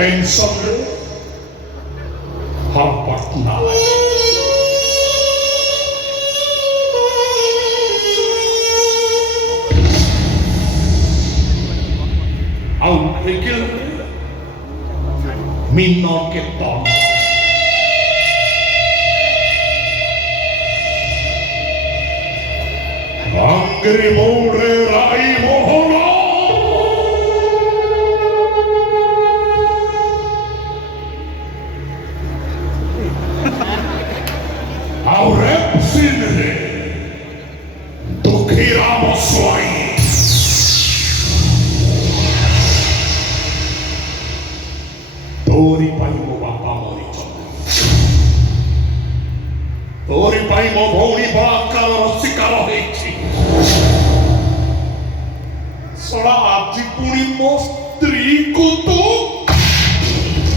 tension रे हर Patna Minno che torna Angri more rai mohona Aurep sinre Dukhiramo swai Tori pai mo bapa moricho Tori pai mo bhoni baka sikaro heichi Sola aji puni mo stri ku tu